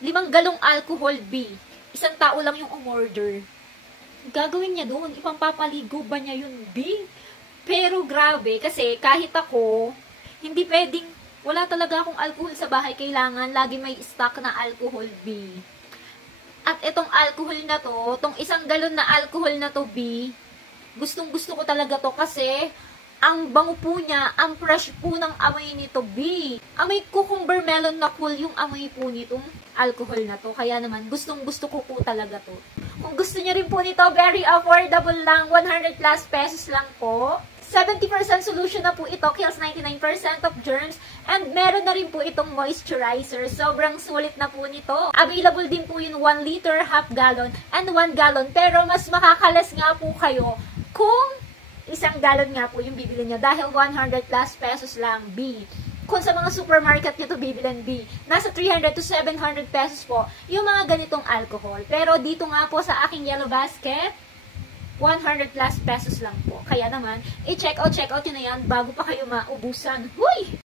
5 galong alcohol, B. Isang tao lang yung umorder. Gagawin niya doon, ipampapaligo ba niya yun, B? Pero grabe, kasi kahit ako, hindi pwedeng, wala talaga akong alcohol sa bahay, kailangan lagi may stock na alcohol, B. At itong alcohol na to, itong 1 galon na alcohol na to, B, gustong gusto ko talaga to kasi, ang bango po niya, ang fresh po ng amoy nito, B. Amoy cucumber melon na cool yung amoy po nitong alcohol na to. Kaya naman, gustong gusto ko po talaga to. Kung gusto niyo rin po nito, very affordable lang, 100 plus pesos lang po. 70% solution na po ito, kills 99% of germs, and meron na rin po itong moisturizer. Sobrang sulit na po nito. Available din po yung 1 liter, half gallon, and 1 gallon. Pero mas makakalas nga po kayo kung 1 galon nga po yung bibili nyo dahil 100 plus pesos lang, B. Kung sa mga supermarket nyo to bibilin, B, nasa 300 to 700 pesos po yung mga ganitong alcohol. Pero dito nga po sa aking yellow basket, 100 plus pesos lang po. Kaya naman, i-check out nyo na yan bago pa kayo maubusan. Huy!